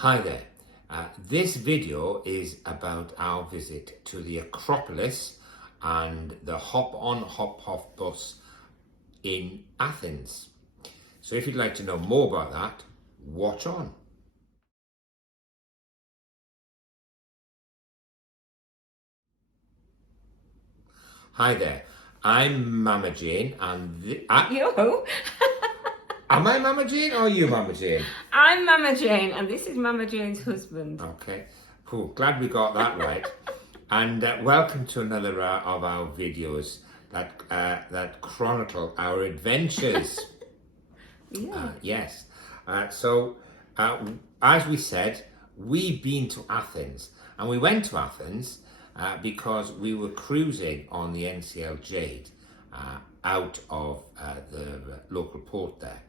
Hi there. This video is about our visit to the Acropolis and the hop-on, hop-off bus in Athens. So if you'd like to know more about that, watch on. Hi there, I'm Mama Jane and You? Am I Mama Jane or you Mama Jane? I'm Mama Jane and this is Mama Jane's husband. Okay, cool, glad we got that right. And welcome to another of our videos that chronicle our adventures. Yeah. Yes. So, as we said, we've been to Athens, and we went to Athens because we were cruising on the NCL Jade out of the local port there.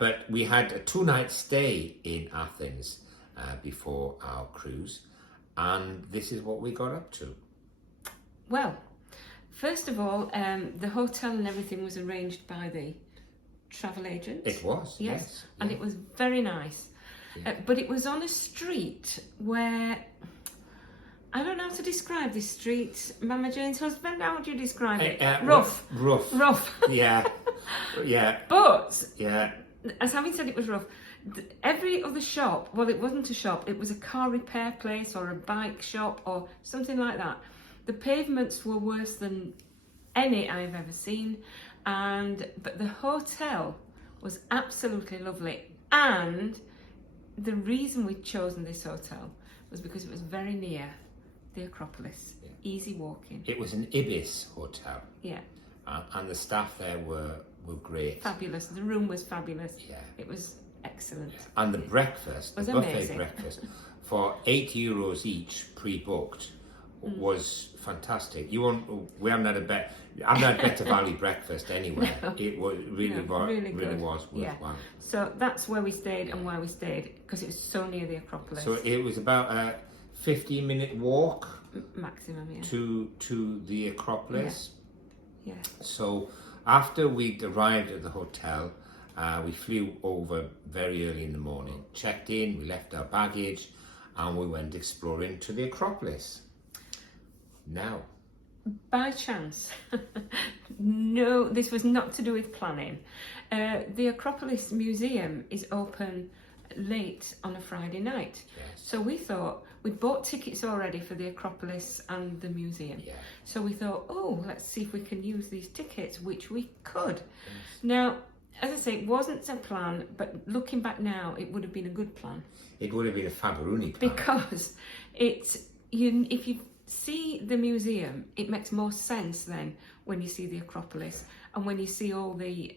But we had a 2-night stay in Athens before our cruise, and this is what we got up to. Well, first of all, the hotel and everything was arranged by the travel agent. It was, yes. And yeah. it was very nice. Yeah. But it was on a street where, I don't know how to describe this street. Mama Jane's husband, how would you describe it? Rough. Rough. Yeah. Yeah. But, Yeah. as having said it was rough, every other shop, well, it wasn't a shop, it was a car repair place or a bike shop or something like that. The pavements were worse than any I've ever seen, but the hotel was absolutely lovely. And the reason we'd chosen this hotel was because it was very near the Acropolis, easy walking. It was an Ibis hotel. Yeah. And the staff there were great. Fabulous. The room was fabulous. Yeah. It was excellent. And the breakfast, the was buffet amazing. breakfast, for €8 each, pre-booked, was fantastic. We haven't had I've had a better value breakfast anywhere. No. It was really was Yeah. worthwhile. So that's where we stayed and why we stayed, because it was so near the Acropolis. So it was about a 15-minute walk Maximum, yeah. to the Acropolis. Yeah. So after we'd arrived at the hotel, we flew over very early in the morning, checked in, we left our baggage, and we went exploring to the Acropolis. Now, By chance, no, this was not to do with planning. The Acropolis Museum is open late on a Friday night. Yes. So we thought, we'd bought tickets already for the Acropolis and the museum. Yeah. So we thought, oh, let's see if we can use these tickets, which we could. Yes. Now, as I say, it wasn't a plan, but looking back now, it would have been a good plan. It would have been a Faberuni plan. Because if you see the museum, it makes more sense then when you see the Acropolis and when you see all the,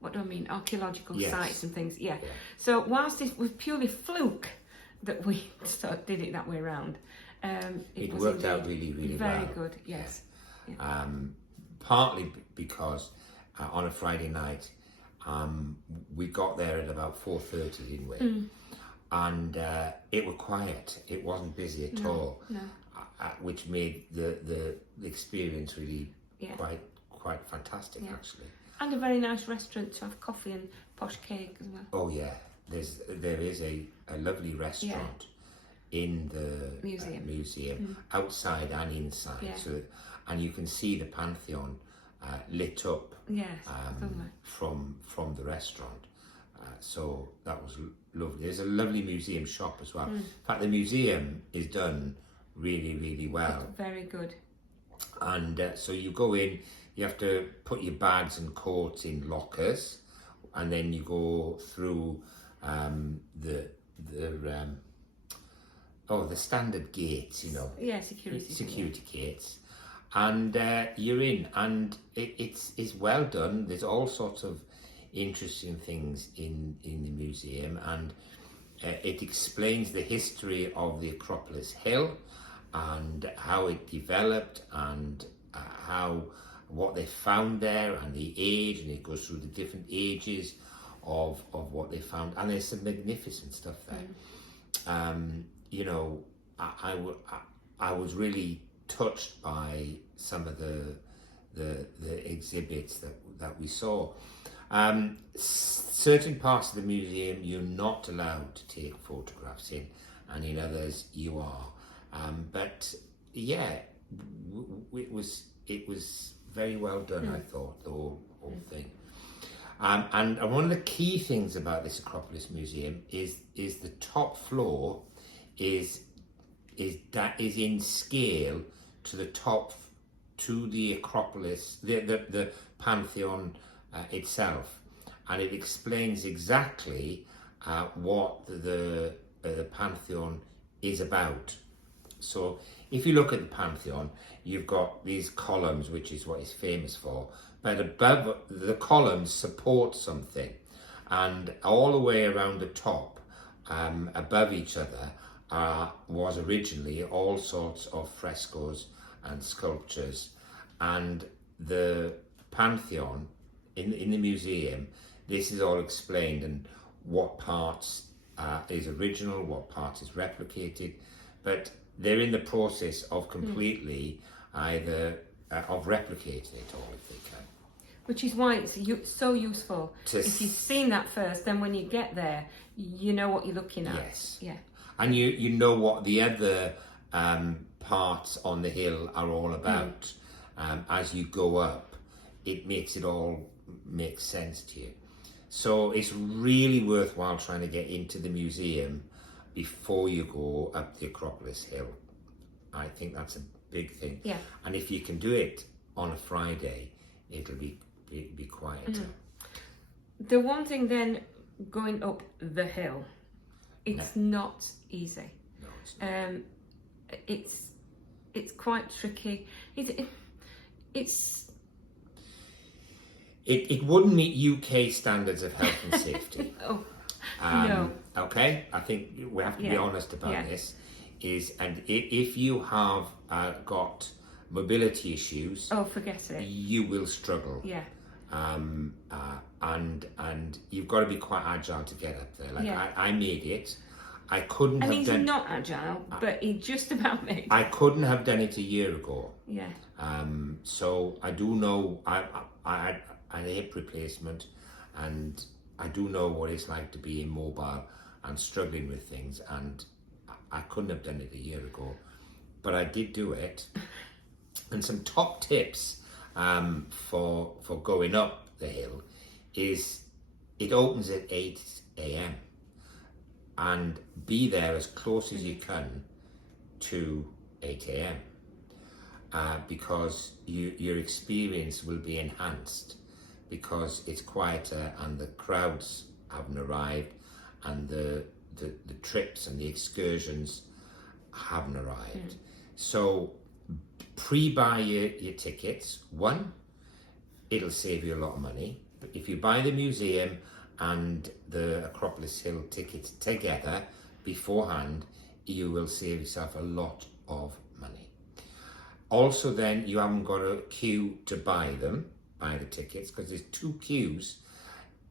what do I mean, archaeological sites and things. Yeah. So whilst it was purely fluke that we sort of did it that way around, it was worked out really very well. good. Yes. Yeah. Partly because on a Friday night, we got there at about 4:30, didn't we? And it was quiet. It wasn't busy at all. No. Which made the experience really quite fantastic, actually. And a very nice restaurant to have coffee and posh cake as well. Oh yeah, there is a lovely restaurant in the museum, outside and inside. Yeah. So, and you can see the Pantheon lit up from the restaurant. So that was lovely. There's a lovely museum shop as well. In fact, the museum is done really well. Very good. And so you go in, you have to put your bags and coats in lockers, and then you go through the standard gates, Yeah, security gates, and you're in, and it's well done. There's all sorts of interesting things in the museum, and it explains the history of the Acropolis Hill and how it developed and what they found there and the age, and it goes through the different ages of what they found, and there's some magnificent stuff there. I was really touched by some of the exhibits that we saw. Certain parts of the museum you're not allowed to take photographs in, and in others you are. But yeah, it was very well done. I thought the whole thing. And one of the key things about this Acropolis Museum is the top floor is in scale to the Acropolis, the Pantheon itself, and it explains exactly what the Pantheon is about. So if you look at the Pantheon, you've got these columns, which is what it's famous for, but above the columns support something, and all the way around the top, above each other, was originally all sorts of frescoes and sculptures. And the Pantheon in the museum, this is all explained, and what parts is original, what part is replicated, but they're in the process of completely of replicating it all if they can. Which is why it's so useful. If you've seen that first, then when you get there, you know what you're looking at. Yes. Yeah. And you know what the other parts on the hill are all about. As you go up, it makes it all make sense to you. So it's really worthwhile trying to get into the museum before you go up the Acropolis Hill. I think that's a big thing. Yeah. And if you can do it on a Friday, it'll be quieter. The one thing then, going up the hill, it's not easy. No, it's not. It's quite tricky. It wouldn't meet UK standards of health and safety. No. Okay, I think we have to be honest about this. And if you have got mobility issues, forget it. You will struggle. Yeah. And you've got to be quite agile to get up there. Like I made it. I couldn't and have he's done. not agile, but he just about made it. I couldn't have done it a year ago. Yeah. So I do know I had a hip replacement, and I do know what it's like to be immobile and struggling with things, and I couldn't have done it a year ago, but I did do it. And some top tips for going up the hill is it opens at 8 a.m. and be there as close as you can to 8 a.m. Because your experience will be enhanced, because it's quieter and the crowds haven't arrived, and the trips and the excursions haven't arrived. So pre-buy your tickets. One, it'll save you a lot of money. But if you buy the museum and the Acropolis Hill tickets together beforehand, you will save yourself a lot of money. Also then, you haven't got a queue to buy the tickets, because there's two queues,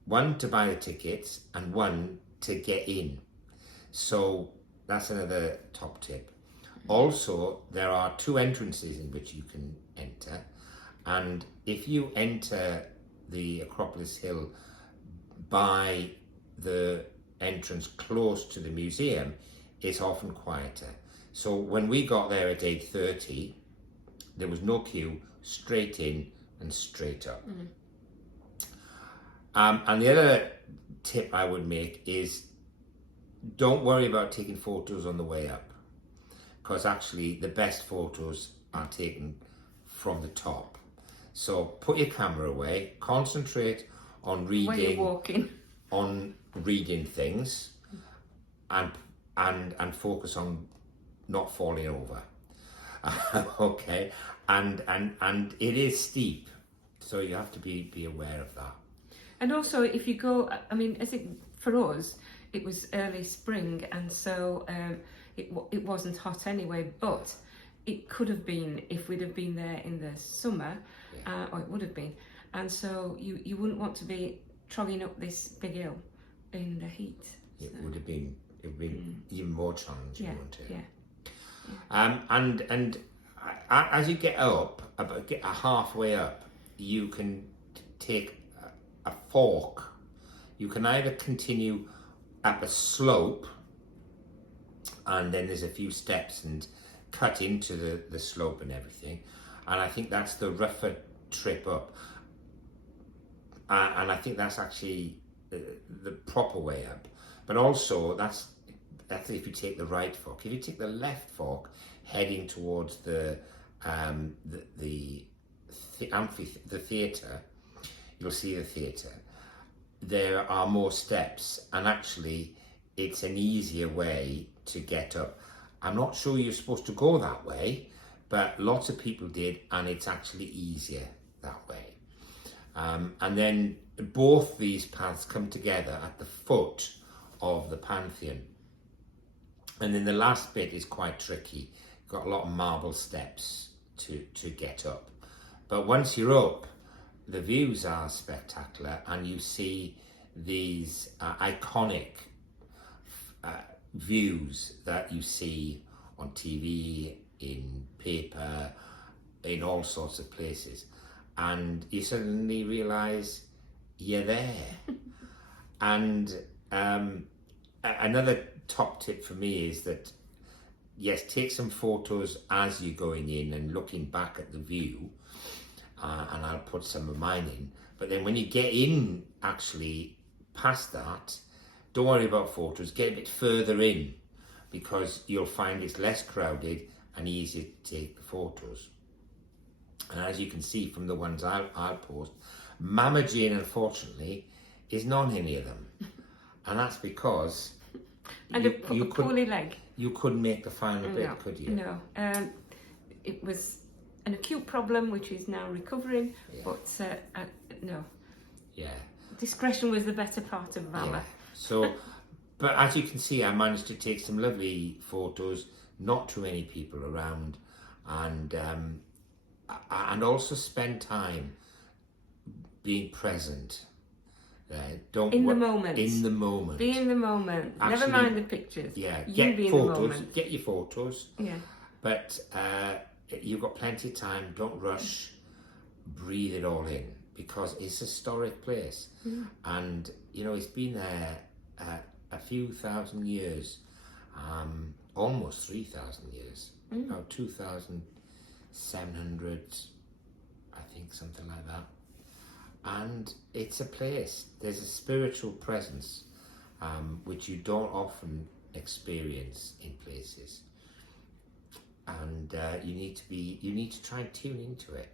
one to buy the tickets and one to get in. So that's another top tip. Also, there are two entrances in which you can enter, and if you enter the Acropolis Hill by the entrance close to the museum, it's often quieter. So when we got there at 8:30, there was no queue, straight in and straight up. And the other tip I would make is, don't worry about taking photos on the way up, because actually the best photos are taken from the top. So put your camera away, concentrate on reading, when you're walking, on reading things, and focus on not falling over. Okay, and it is steep, so you have to be aware of that. And also, if you go, I mean, I think for us, it was early spring, and so it wasn't hot anyway, but it could have been if we'd have been there in the summer, or it would have been. And so you wouldn't want to be trogging up this big hill in the heat. It would have been even more challenging, wouldn't it? Yeah. And as you get up, about halfway up, you can take a fork. You can either continue up a slope, and then there's a few steps and cut into the slope and everything. And I think that's the rougher trip up. And I think that's actually the proper way up. But also, that's if you take the right fork. If you take the left fork, heading towards the theatre, you'll see the theatre. There are more steps, and actually, it's an easier way to get up. I'm not sure you're supposed to go that way, but lots of people did, and it's actually easier that way. And then both these paths come together at the foot of the Pantheon. And then the last bit is quite tricky. You've got a lot of marble steps to get up. But once you're up, the views are spectacular, and you see these iconic views that you see on TV, in paper, in all sorts of places. And you suddenly realise you're there. And another top tip for me is that, yes, take some photos as you're going in and looking back at the view, and I'll put some of mine in. But then when you get in, actually, past that, don't worry about photos, get a bit further in, because you'll find it's less crowded and easier to take the photos. And as you can see from the ones I'll post, Mama Jane, unfortunately, is not in any of them. And that's because and you poorly leg. You couldn't make the final bit, No, could you? No. It was an acute problem which is now recovering, but no. Yeah. Discretion was the better part of valour. Yeah. So, but as you can see, I managed to take some lovely photos, not too many people around, and also spend time being present. In the moment. In the moment. Be in the moment. Actually, never mind the pictures. Yeah. You be photos. in the moment. Get your photos. Yeah. But you've got plenty of time. Don't rush. Breathe it all in, because it's a historic place, and it's been there a few thousand years, almost 3,000 years, about 2,700, I think, something like that. And it's a place, there's a spiritual presence which you don't often experience in places, and you need to try and tune into it.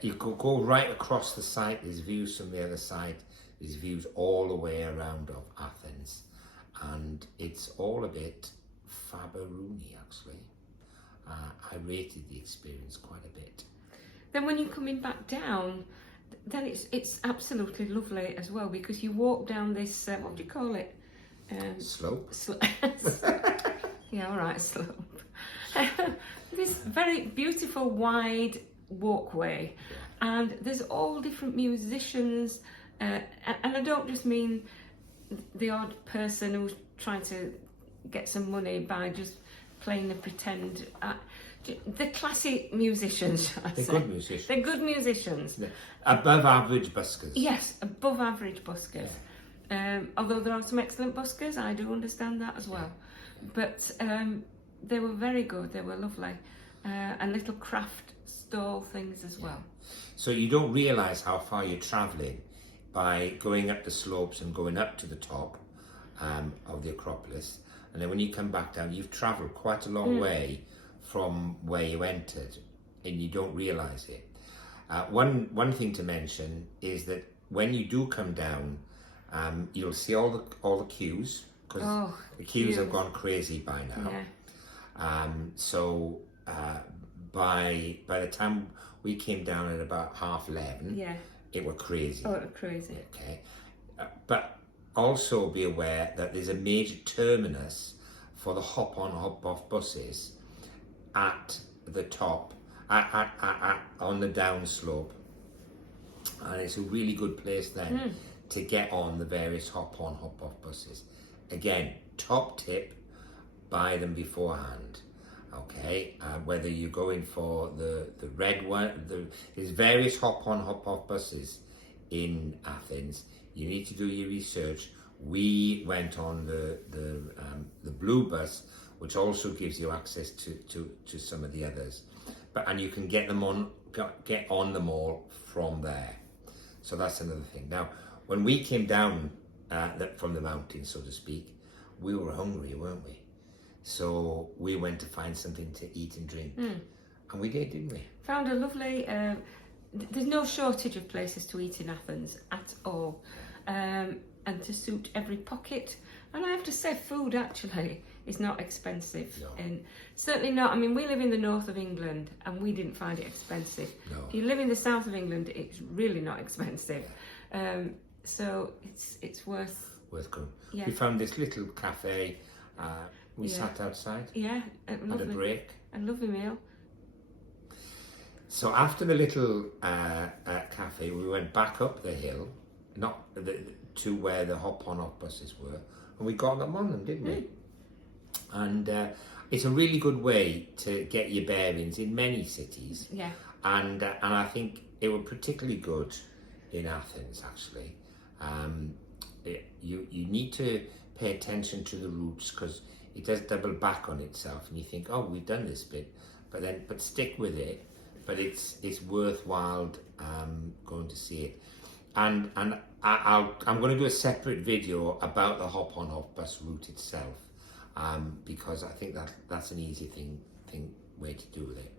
You could go right across the site, there's views from the other side, there's views all the way around of Athens, and it's all a bit Faber-Rooney, actually. I rated the experience quite a bit. Then when you're coming back down, then it's absolutely lovely as well, because you walk down this, what do you call it? Slope? Yeah, all right, slope. This very beautiful, wide walkway, and there's all different musicians, and I don't just mean the odd person who's trying to get some money by just playing the pretend. The classic musicians, They're good musicians. They're good musicians. Above average buskers. Yes, above average buskers. Yeah. Although there are some excellent buskers, I do understand that as well. But they were very good, they were lovely. And little craft stall things as well. So you don't realise how far you're travelling by going up the slopes and going up to the top of the Acropolis. And then when you come back down, you've travelled quite a long way from where you entered, and you don't realise it. One thing to mention is that when you do come down, you'll see all the queues, because the queues have gone crazy by now. Yeah. So by the time we came down at about 11:30, it was crazy. Oh, it was crazy. Okay, but also be aware that there's a major terminus for the hop-on, hop-off buses at the top, on the downslope, and it's a really good place then to get on the various hop-on, hop-off buses. Again, top tip: buy them beforehand. Okay, whether you're going for the red one, there's various hop-on, hop-off buses in Athens, you need to do your research. We went on the blue bus, which also gives you access to some of the others, and you can get on them all from there. So that's another thing. Now, when we came down from the mountain, so to speak, we were hungry, weren't we? So we went to find something to eat and drink, and we did, didn't we? Found a lovely. There's no shortage of places to eat in Athens at all, and to suit every pocket. And I have to say, food actually is not expensive. No. And certainly not. I mean, we live in the north of England, and we didn't find it expensive. No. If you live in the south of England, it's really not expensive. So it's worth Going. Yeah. We found this little cafe. We sat outside. Yeah, had a break. A lovely meal. So after the little cafe, we went back up the hill, to where the hop-on-off buses were, and we got them on them, didn't we? And it's a really good way to get your bearings in many cities. Yeah. And I think it was particularly good in Athens, actually. You need to pay attention to the routes, because it does double back on itself, and you think, oh, we've done this bit, but stick with it. But it's worthwhile going to see it, and I'm going to do a separate video about the hop-on-off bus route itself, because I think that's an easy way to do it.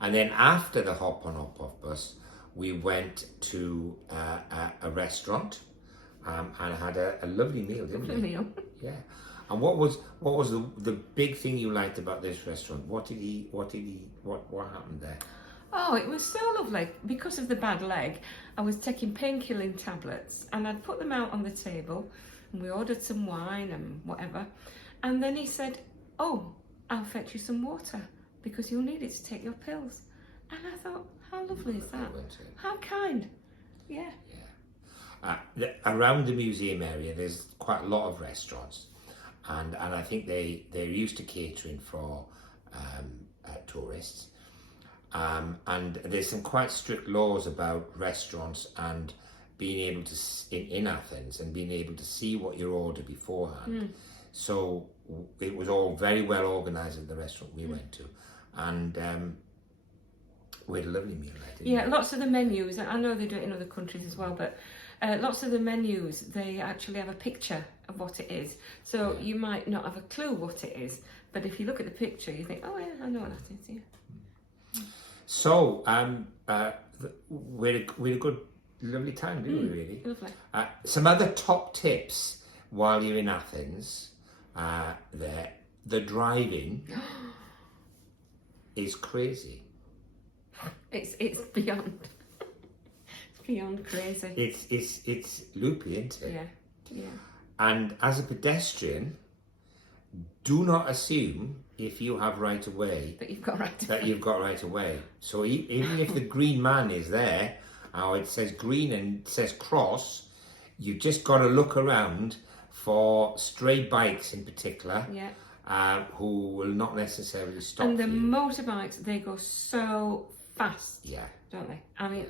And then after the hop-on-off bus, we went to a restaurant and had a lovely meal, didn't we? Lovely meal. Yeah. And what was the big thing you liked about this restaurant? What happened there? Oh, it was so lovely. Because of the bad leg, I was taking painkilling tablets, and I'd put them out on the table, and we ordered some wine and whatever. And then he said, "Oh, I'll fetch you some water, because you'll need it to take your pills." And I thought, how lovely is that? How kind. Yeah. Around the museum area, there's quite a lot of restaurants, and I think they're used to catering for tourists. And there's some quite strict laws about restaurants and being able to, in Athens, and being able to see what you order beforehand. So it was all very well organised at the restaurant we went to, and we had a lovely meal there, didn't we? Lots of the menus, I know they do it in other countries as well, but lots of the menus, they actually have a picture of what it is. So you might not have a clue what it is, but if you look at the picture, you think, oh yeah, I know what that is, yeah. So, we had a good, lovely time, didn't we, really? Lovely. Some other top tips while you're in Athens, the driving is crazy. It's beyond, it's beyond crazy. It's loopy, isn't it? Yeah. And as a pedestrian, do not assume if you have right of way that you've got right of way. So even if the green man is there, or it says green and it says cross, you've just got to look around for stray bikes in particular, who will not necessarily stop. And the motorbikes, they go so fast, don't they? I mean,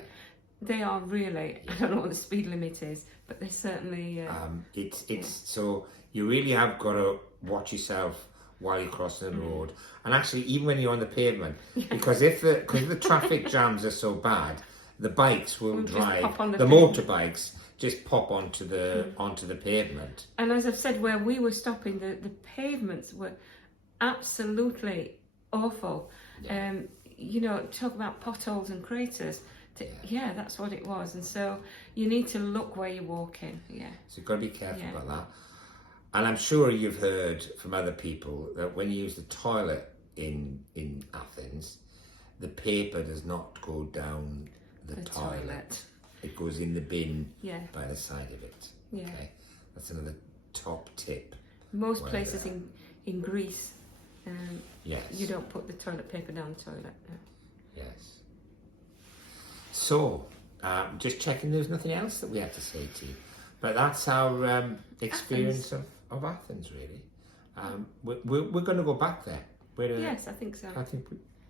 they are really. I don't know what the speed limit is, but they certainly. So you really have got to watch yourself while you're crossing the road, and actually even when you're on the pavement, because the traffic jams are so bad, the bikes will drive, the motorbikes just pop onto the pavement. And as I've said, where we were stopping, the pavements were absolutely awful. Talk about potholes and craters. That's what it was. And so you need to look where you're walking. Yeah. So you've got to be careful about that. And I'm sure you've heard from other people that when you use the toilet in Athens, the paper does not go down the toilet. It goes in the bin by the side of it. Yeah. Okay? That's another top tip. Most places in Greece, yes, you don't put the toilet paper down the toilet. No. Yes. So, just checking there's nothing else that we had to say to you. But that's our experience of Athens, really. We're going to go back there. Yes, I think so.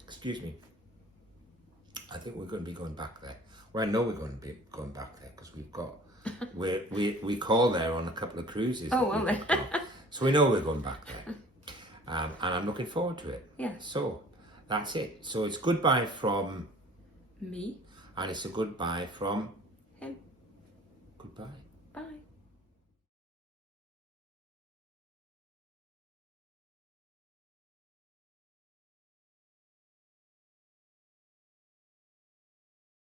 Excuse me. I think we're going to be going back there Well, I know we're going to be going back there because we've got we call there on a couple of cruises. Oh, well then. So we know we're going back there, and I'm looking forward to it. Yeah. So that's it. So it's goodbye from Me. and it's a goodbye from Him. goodbye.